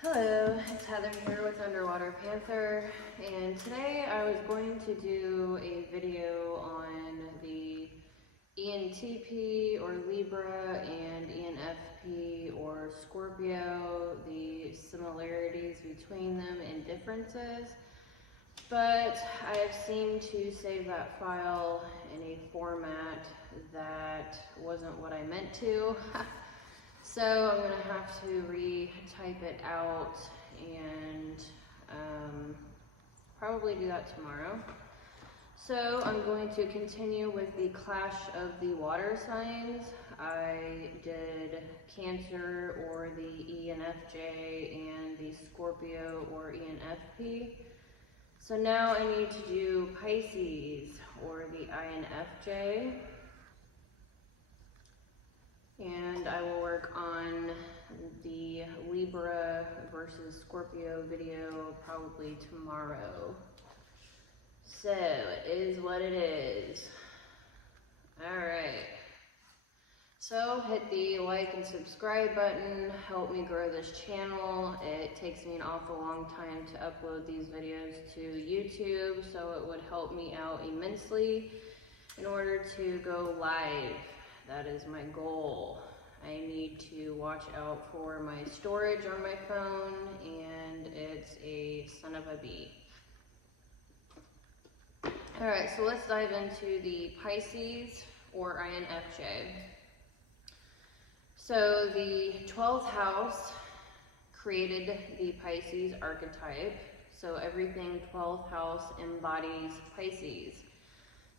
Hello, it's Heather here with Underwater Panther, and today I was going to do a video on the ENTP or Libra and ENFP or Scorpio, the similarities between them and differences, but I've seemed to save that file in a format that wasn't what I meant to. So I'm going to have to retype it out and probably do that tomorrow. So I'm going to continue with the clash of the water signs. I did Cancer or the ENFJ and the Scorpio or ENFP. So now I need to do Pisces or the INFJ. And I will work on the Libra versus Scorpio video probably tomorrow. So it is what it is. Alright. So hit the like and subscribe button. Help me grow this channel. It takes me an awful long time to upload these videos to YouTube, so it would help me out immensely in order to go live. That is my goal. I need to watch out for my storage on my phone, and it's a son of a bee. Alright, so let's dive into the Pisces or INFJ. So the 12th house created the Pisces archetype. So everything 12th house embodies Pisces.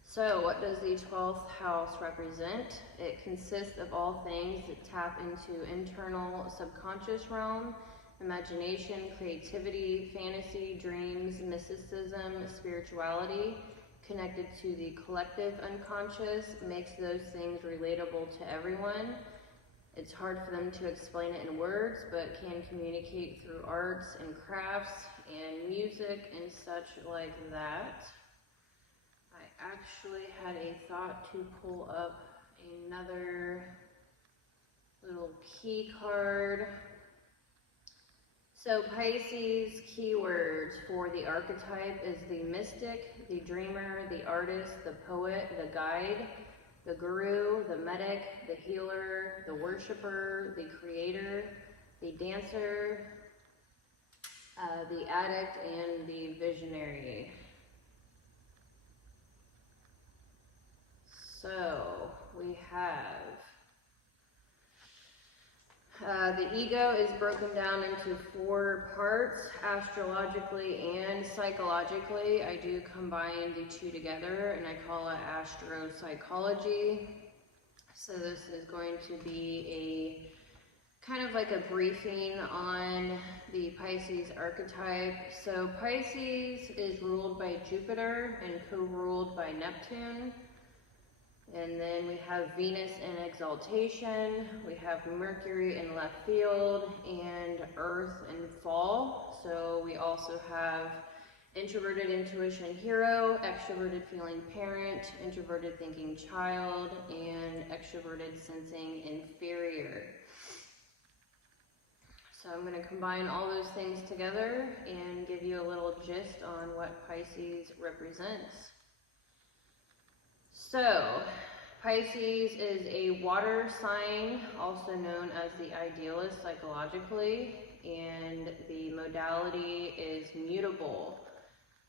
So what does the 12th house represent? It consists of all things that tap into internal subconscious realm, imagination, creativity, fantasy, dreams, mysticism, spirituality, connected to the collective unconscious, makes those things relatable to everyone. It's hard for them to explain it in words, but can communicate through arts and crafts and music and such like that. I actually had a thought to pull up another little key card. So Pisces keywords for the archetype is the mystic, the dreamer, the artist, the poet, the guide, the guru, the medic, the healer, the worshiper, the creator, the dancer, the addict, and the visionary. So we have the ego is broken down into 4 parts, astrologically and psychologically. I do combine the 2 together and I call it Astro-Psychology. So this is going to be a kind of like a briefing on the Pisces archetype. So Pisces is ruled by Jupiter and co-ruled by Neptune. And then we have Venus in exaltation, we have Mercury in left field, and Earth in fall. So we also have introverted intuition hero, extroverted feeling parent, introverted thinking child, and extroverted sensing inferior. So I'm going to combine all those things together and give you a little gist on what Pisces represents. So, Pisces is a water sign, also known as the idealist psychologically, and the modality is mutable.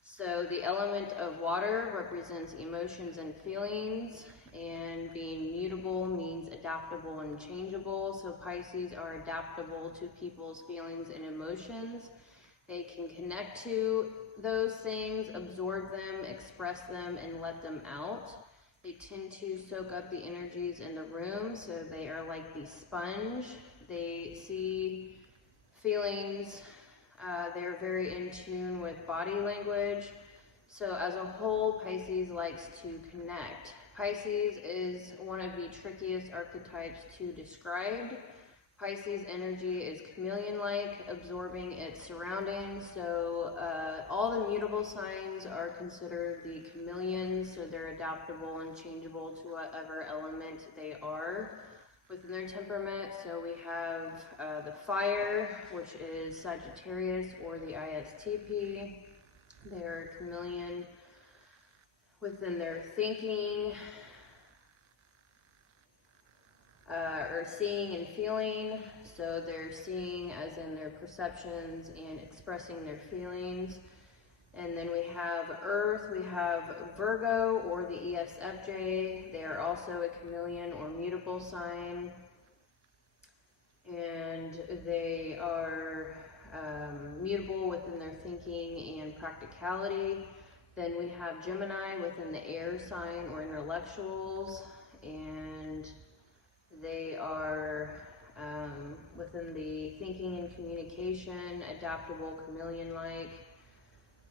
So the element of water represents emotions and feelings, and being mutable means adaptable and changeable. So Pisces are adaptable to people's feelings and emotions. They can connect to those things, absorb them, express them, and let them out. They tend to soak up the energies in the room, so they are like the sponge. They see feelings, they're very in tune with body language. So as a whole, Pisces likes to connect. Pisces is one of the trickiest archetypes to describe. Pisces energy is chameleon-like, absorbing its surroundings. So all the mutable signs are considered the chameleons, so they're adaptable and changeable to whatever element they are. within their temperament. So we have the fire, which is Sagittarius or the ISTP. They're a chameleon within their thinking, or seeing and feeling. So they're seeing as in their perceptions and expressing their feelings. And then we have Earth, we have Virgo or the ESFJ. They are also a chameleon or mutable sign. And they are mutable within their thinking and practicality. Then we have Gemini within the air sign or intellectuals. And they are within the thinking and communication, adaptable, chameleon-like.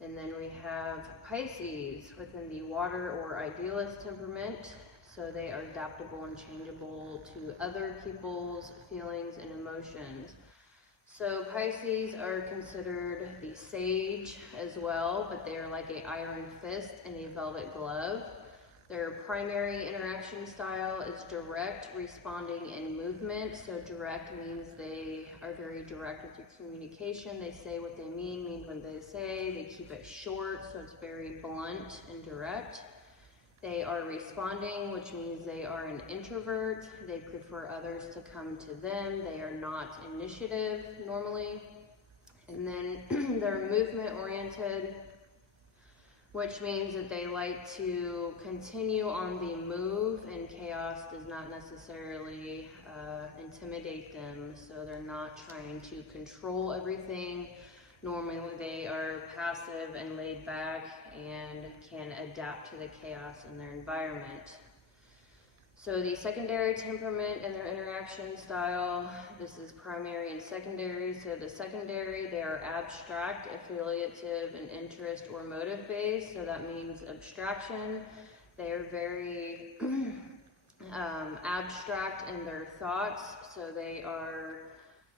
And then we have Pisces within the water or idealist temperament. So they are adaptable and changeable to other people's feelings and emotions. So Pisces are considered the sage as well, but they are like an iron fist and a velvet glove. Their primary interaction style is direct, responding, and movement. So direct means they are very direct with your communication. They say what they mean what they say. They keep it short, so it's very blunt and direct. They are responding, which means they are an introvert. They prefer others to come to them. They are not initiative normally. And then they're movement oriented, which means that they like to continue on the move, and chaos does not necessarily intimidate them. So they're not trying to control everything. Normally they are passive and laid back and can adapt to the chaos in their environment. So the secondary temperament and their interaction style, this is primary and secondary. So the secondary, they are abstract, affiliative, and interest or motive based. So that means abstraction. They are very abstract in their thoughts. So they are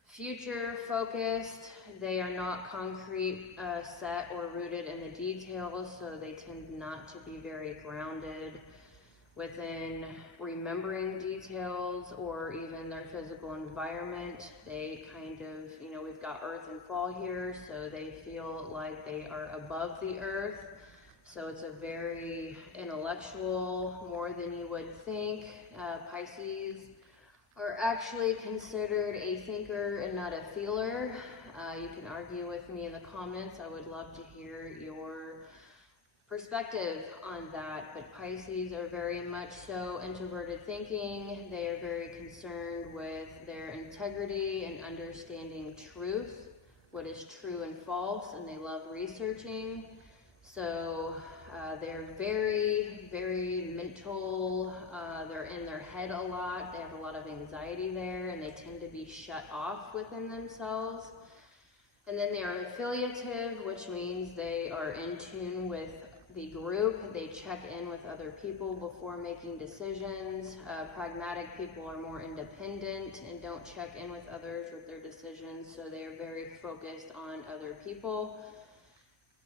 future focused. They are not concrete, set, or rooted in the details. So they tend not to be very grounded within remembering details or even their physical environment. They kind of, we've got earth and fall here, so they feel like they are above the earth. So it's a very intellectual, more than you would think. Pisces are actually considered a thinker and not a feeler. You can argue with me in the comments. I would love to hear your perspective on that, but Pisces are very much so introverted thinking. They are very concerned with their integrity and understanding truth, what is true and false, and they love researching. So they're very, very mental. They're in their head a lot. They have a lot of anxiety there, and they tend to be shut off within themselves. And then they are affiliative, which means they are in tune with the group. They check in with other people before making decisions. Pragmatic people are more independent and don't check in with others with their decisions, so they are very focused on other people.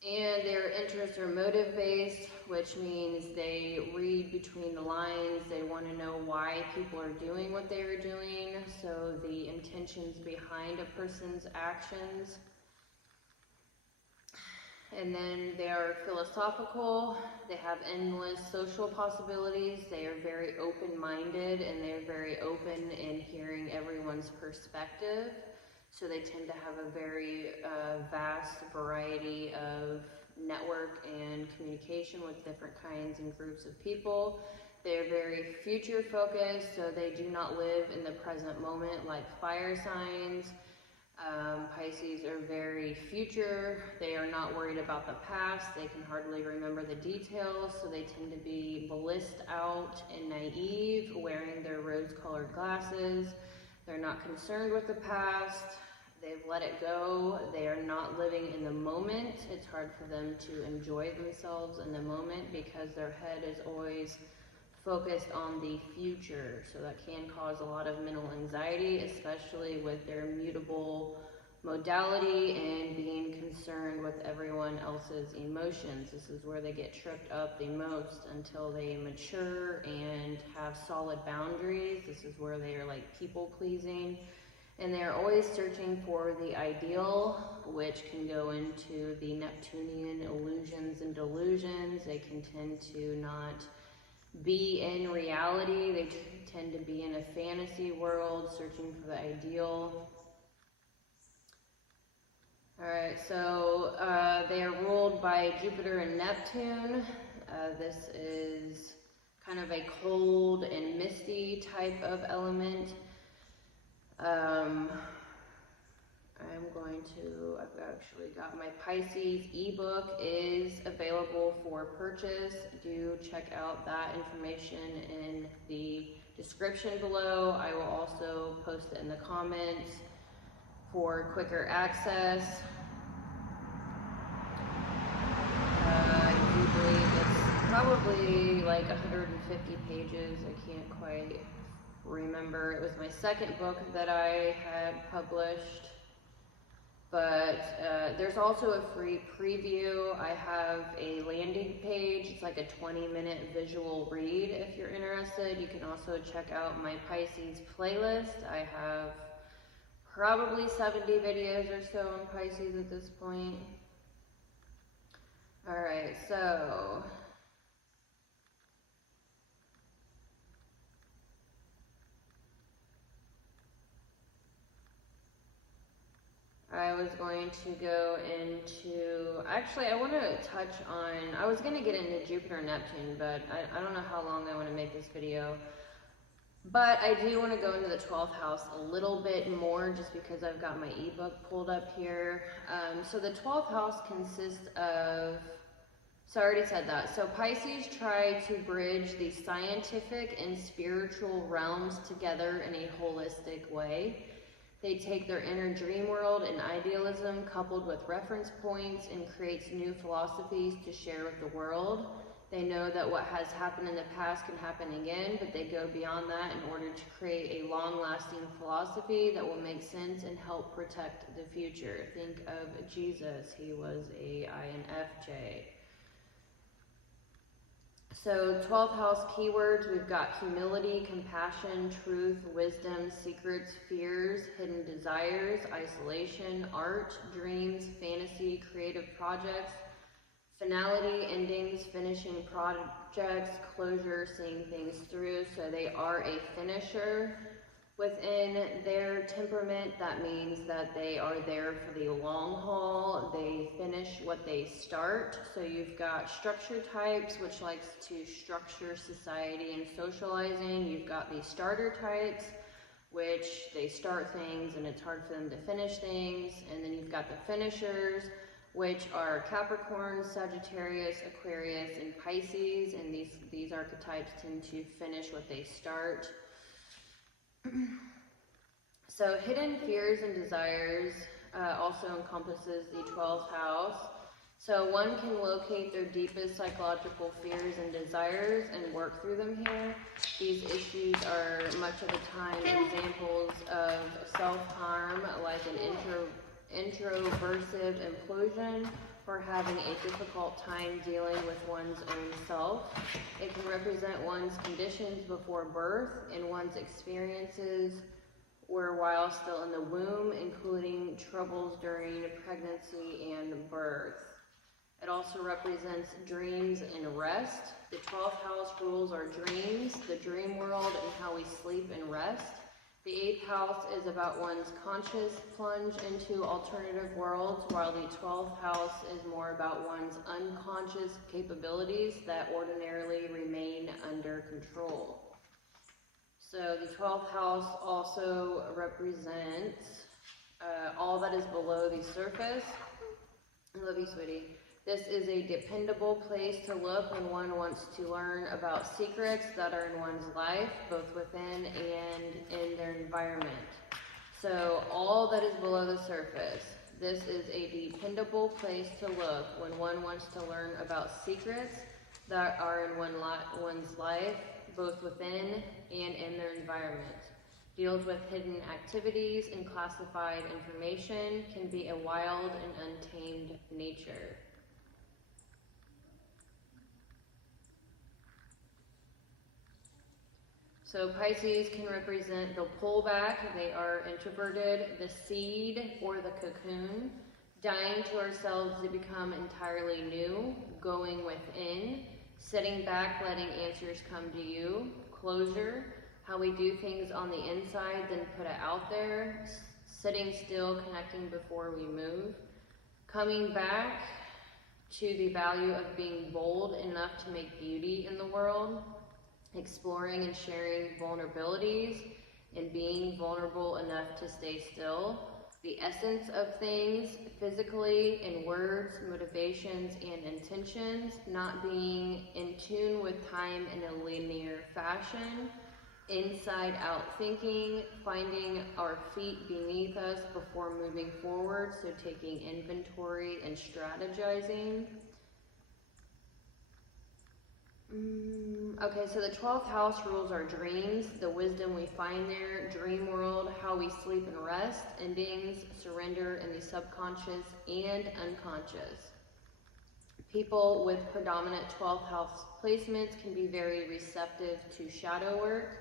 And their interests are motive based, which means they read between the lines. They want to know why people are doing what they are doing, so the intentions behind a person's actions. And then they are philosophical. They have endless social possibilities. They are very open-minded, and they are very open in hearing everyone's perspective. So they tend to have a very vast variety of network and communication with different kinds and groups of people. They are very future focused, so they do not live in the present moment like fire signs. Pisces are very future. They are not worried about the past. They can hardly remember the details, so they tend to be blissed out and naive, wearing their rose-colored glasses. They're not concerned with the past. They've let it go. They are not living in the moment. It's hard for them to enjoy themselves in the moment because their head is always focused on the future. So that can cause a lot of mental anxiety, especially with their mutable modality and being concerned with everyone else's emotions. This is where they get tripped up the most until they mature and have solid boundaries. This is where they are like people pleasing, and they're always searching for the ideal, which can go into the Neptunian illusions and delusions. They can tend to not be in reality. They tend to be in a fantasy world, searching for the ideal. Alright, so they are ruled by Jupiter and Neptune. This is kind of a cold and misty type of element. I've actually got my Pisces ebook is available for purchase. Do check out that information in the description below. I will also post it in the comments for quicker access. I do believe it's probably like 150 pages. I can't quite remember. It was my second book that I had published. But there's also a free preview. I have a landing page. It's like a 20-minute visual read if you're interested. You can also check out my Pisces playlist. I have probably 70 videos or so on Pisces at this point. Alright, so I was going to go into, actually I want to touch on, I was going to get into Jupiter and Neptune, but I don't know how long I want to make this video. But I do want to go into the 12th house a little bit more just because I've got my ebook pulled up here. So the 12th house consists of, so I already said that. So Pisces try to bridge the scientific and spiritual realms together in a holistic way. They take their inner dream world and idealism coupled with reference points and creates new philosophies to share with the world. They know that what has happened in the past can happen again, but they go beyond that in order to create a long-lasting philosophy that will make sense and help protect the future. Think of Jesus. He was a INFJ. So 12th house keywords, we've got humility, compassion, truth, wisdom, secrets, fears, hidden desires, isolation, art, dreams, fantasy, creative projects, finality, endings, finishing projects, closure, seeing things through. So they are a finisher. Within their temperament, that means that they are there for the long haul. They finish what they start. So you've got structure types, which likes to structure society and socializing. You've got the starter types, which they start things and it's hard for them to finish things. And then you've got the finishers, which are Capricorn, Sagittarius, Aquarius, and Pisces. And these archetypes tend to finish what they start. So hidden fears and desires also encompasses the 12th house. So one can locate their deepest psychological fears and desires and work through them here. These issues are much of the time examples of self-harm, like an introversive implosion, or having a difficult time dealing with one's own self. It can represent one's conditions before birth and one's experiences were while still in the womb, including troubles during pregnancy and birth. It also represents dreams and rest. The 12th house rules our dreams, the dream world, and how we sleep and rest. The 8th house is about one's conscious plunge into alternative worlds, while the 12th house is more about one's unconscious capabilities that ordinarily remain under control. So the 12th house also represents all that is below the surface. I love you, sweetie. This is a dependable place to look when one wants to learn about secrets that are in one's life, both within and in their environment. So all that is below the surface. This is a dependable place to look when one wants to learn about secrets that are in one's life, both within and in their environment. deals with hidden activities and classified information, can be a wild and untamed nature. So Pisces can represent the pullback. They are introverted, the seed or the cocoon, dying to ourselves to become entirely new, going within, sitting back, letting answers come to you, closure, how we do things on the inside, then put it out there, sitting still, connecting before we move, coming back to the value of being bold enough to make beauty in the world, exploring and sharing vulnerabilities, and being vulnerable enough to stay still, the essence of things physically in words, motivations, and intentions, not being in tune with time in a linear fashion, inside out thinking, finding our feet beneath us before moving forward, so taking inventory and strategizing. Okay, so the 12th house rules our dreams, the wisdom we find there, dream world, how we sleep and rest, endings, surrender in the subconscious and unconscious. People with predominant 12th house placements can be very receptive to shadow work,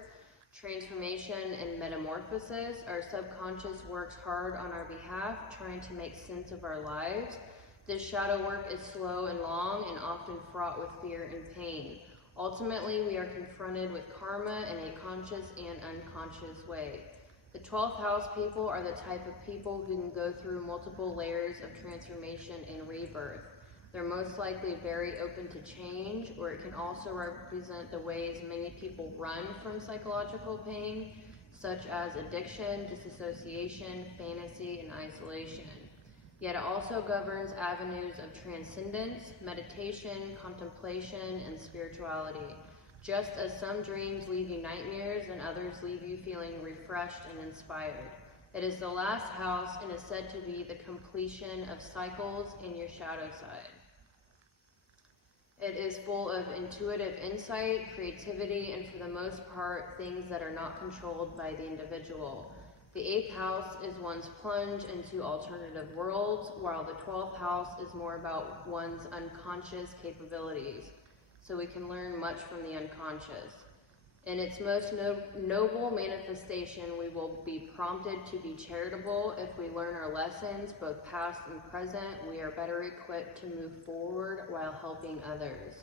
transformation, and metamorphosis. Our subconscious works hard on our behalf, trying to make sense of our lives. This shadow work is slow and long and often fraught with fear and pain. Ultimately, we are confronted with karma in a conscious and unconscious way. The 12th house people are the type of people who can go through multiple layers of transformation and rebirth. They're most likely very open to change, or it can also represent the ways many people run from psychological pain, such as addiction, disassociation, fantasy, and isolation. Yet it also governs avenues of transcendence, meditation, contemplation, and spirituality. Just as some dreams leave you nightmares and others leave you feeling refreshed and inspired. It is the last house and is said to be the completion of cycles in your shadow side. It is full of intuitive insight, creativity, and for the most part, things that are not controlled by the individual. The 8th house is one's plunge into alternative worlds, while the 12th house is more about one's unconscious capabilities. So we can learn much from the unconscious. In its most noble manifestation, we will be prompted to be charitable. If we learn our lessons, both past and present, we are better equipped to move forward while helping others.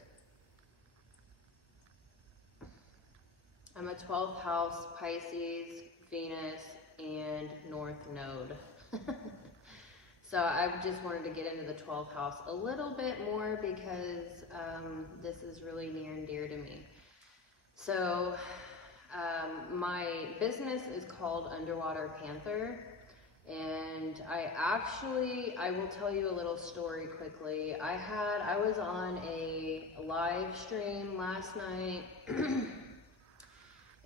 I'm a 12th house, Pisces, Venus, and North Node. So I just wanted to get into the 12th house a little bit more because this is really near and dear to me. So my business is called Underwater Panther, and I will tell you a little story quickly. I was on a live stream last night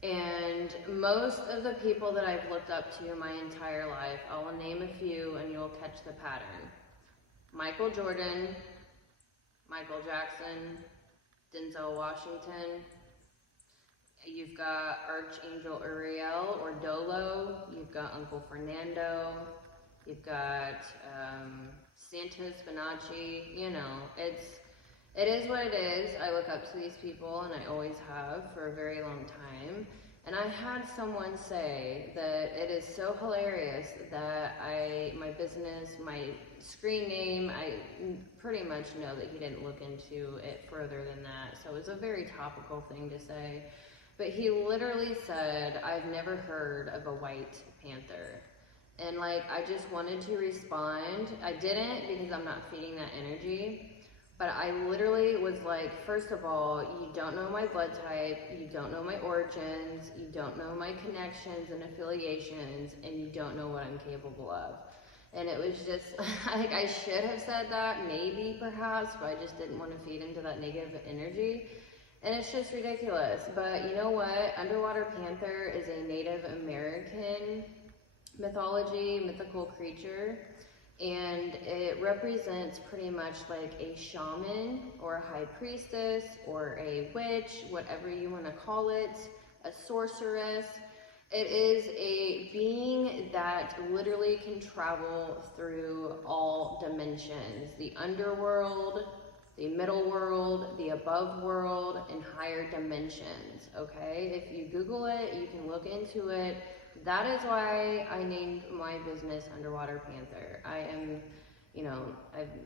and most of the people that I've looked up to my entire life, I'll name a few and you'll catch the pattern. Michael Jordan, Michael Jackson, Denzel Washington. You've got Archangel Uriel or Dolo. You've got Uncle Fernando. You've got Santos Bonacci. You know, it is what it is. I look up to these people, and I always have for a very long time. And I had someone say that it is so hilarious that my business, my screen name, I pretty much know that he didn't look into it further than that. So it was a very topical thing to say. But he literally said, I've never heard of a white panther. And like, I just wanted to respond. I didn't because I'm not feeding that energy. But I literally was like, first of all, you don't know my blood type, you don't know my origins, you don't know my connections and affiliations, and you don't know what I'm capable of. And it was just, like, I should have said that, maybe, perhaps, but I just didn't want to feed into that negative energy. And it's just ridiculous. But you know what? Underwater Panther is a Native American mythical creature. And it represents pretty much like a shaman or a high priestess or a witch, whatever you want to call it, a sorceress. It is a being that literally can travel through all dimensions. The underworld, the middle world, the above world, and higher dimensions, okay? If you Google it, you can look into it. That is why I named my business Underwater Panther. I am, you know,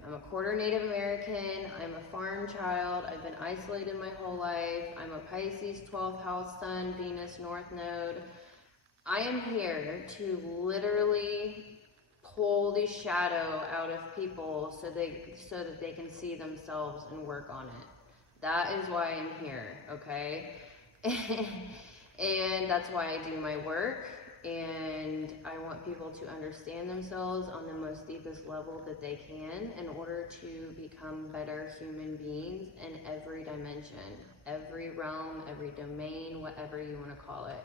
I'm a quarter Native American, I'm a farm child, I've been isolated my whole life, I'm a Pisces 12th house sun, Venus North Node. I am here to literally pull the shadow out of people so that they can see themselves and work on it. That is why I'm here, okay? And that's why I do my work, and I want people to understand themselves on the most deepest level that they can in order to become better human beings in every dimension, every realm, every domain, whatever you want to call it.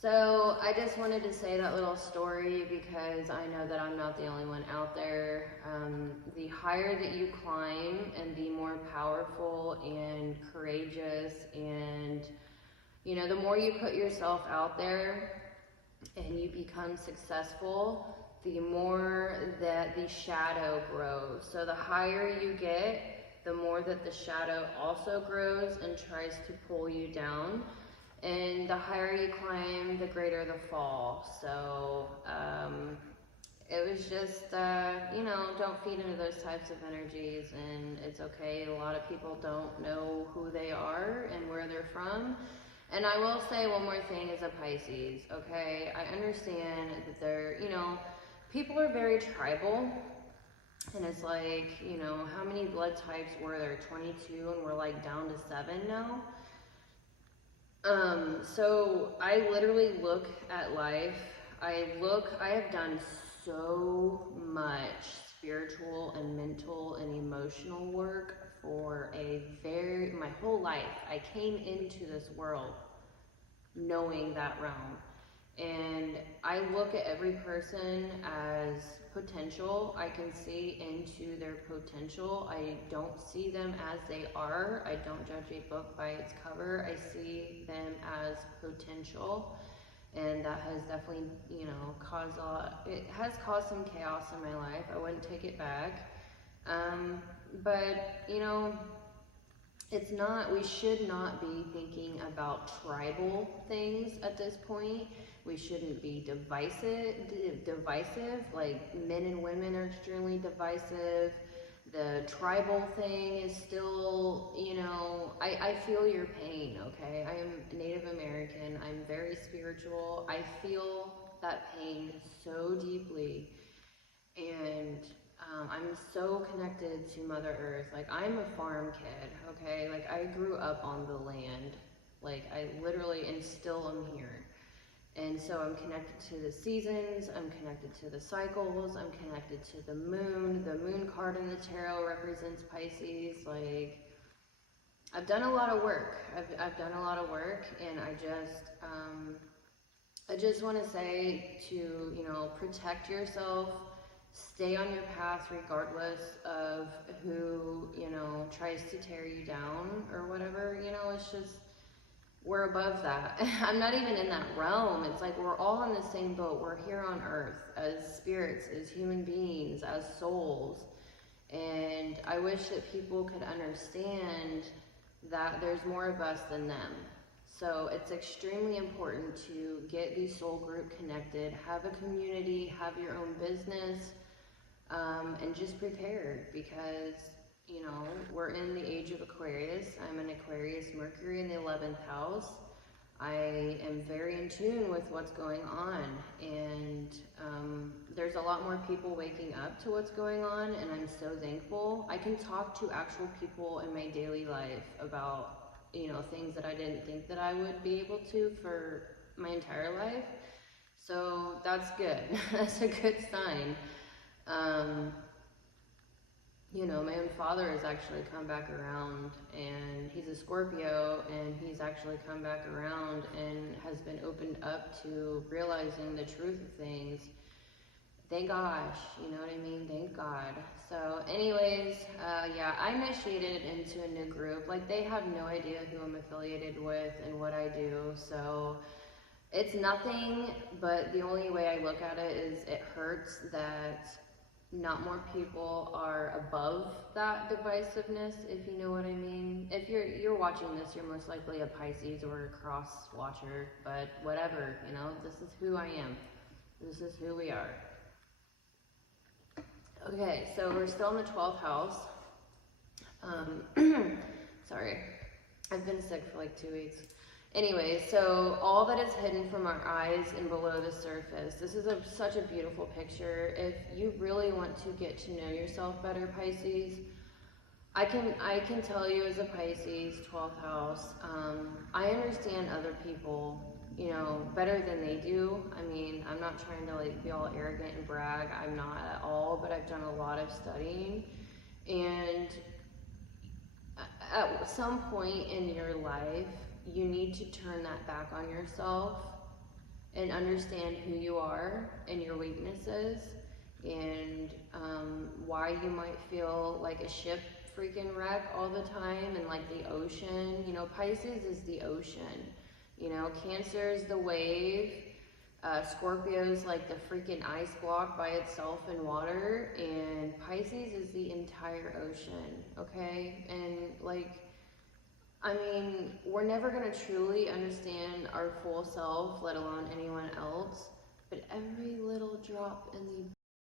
So I just wanted to say that little story because I know that I'm not the only one out there. The higher that you climb and be more powerful and courageous, and you know, the more you put yourself out there and you become successful, the more that the shadow grows. So the higher you get, the more that the shadow also grows and tries to pull you down. And the higher you climb, the greater the fall. So it was just, you know, don't feed into those types of energies, and it's okay. A lot of people don't know who they are and where they're from. And I will say one more thing as a Pisces, okay? I understand that they're, you know, people are very tribal. And it's like, you know, how many blood types were there? 22, and we're like down to 7 now. So I literally look at life, I have done so much spiritual and mental and emotional work for my whole life. I came into this world knowing that realm. And I look at every person as potential. I can see into their potential. I don't see them as they are. I don't judge a book by its cover. I see them as potential. And that has definitely, you know, it has caused some chaos in my life. I wouldn't take it back. But, you know, we should not be thinking about tribal things at this point. We shouldn't be divisive, like men and women are extremely divisive. The tribal thing is still, you know, I feel your pain, okay? I am Native American, I'm very spiritual. I feel that pain so deeply, and I'm so connected to Mother Earth. Like, I'm a farm kid, okay? Like, I grew up on the land. Like, I literally, and still am here. And so I'm connected to the seasons, I'm connected to the cycles, I'm connected to the moon. The moon card in the tarot represents Pisces. Like, I've done a lot of work. I've done a lot of work, and I just want to say to, you know, protect yourself. Stay on your path regardless of who, you know, tries to tear you down or whatever. You know, it's just, we're above that. I'm not even in that realm. It's like we're all in the same boat. We're here on earth as spirits, as human beings, as souls. And I wish that people could understand that there's more of us than them. So it's extremely important to get the soul group connected, have a community, have your own business, and just prepared, because, you know, we're in the age of Aquarius. I'm an Aquarius, Mercury in the 11th house. I am very in tune with what's going on, and there's a lot more people waking up to what's going on, and I'm so thankful. I can talk to actual people in my daily life about, you know, things that I didn't think that I would be able to for my entire life. So that's good. That's a good sign. You know, my own father has actually come back around, and he's a Scorpio, and he's actually come back around and has been opened up to realizing the truth of things. Thank gosh, you know what I mean? Thank God. So anyways, yeah, I initiated into a new group. Like, they have no idea who I'm affiliated with and what I do. So It's nothing, but the only way I look at it is it hurts that not more people are above that divisiveness, if you know what I mean. If you're watching this, you're most likely a Pisces or a cross watcher, but whatever, you know, this is who I am. This is who we are. Okay, so we're still in the 12th house. Sorry, I've been sick for like 2 weeks. Anyway, so all that is hidden from our eyes and below the surface. This is such a beautiful picture. If you really want to get to know yourself better, Pisces, I can tell you as a Pisces, 12th house, I understand other people, you know, better than they do. I mean, I'm not trying to like be all arrogant and brag. I'm not at all, but I've done a lot of studying. And at some point in your life, you need to turn that back on yourself and understand who you are and your weaknesses and why you might feel like a ship freaking wreck all the time and like the ocean. You know, Pisces is the ocean. You know, Cancer is the wave. Scorpio's like the freaking ice block by itself in water, and Pisces is the entire ocean, okay? And like, I mean, we're never gonna truly understand our full self, let alone anyone else, but every little drop in the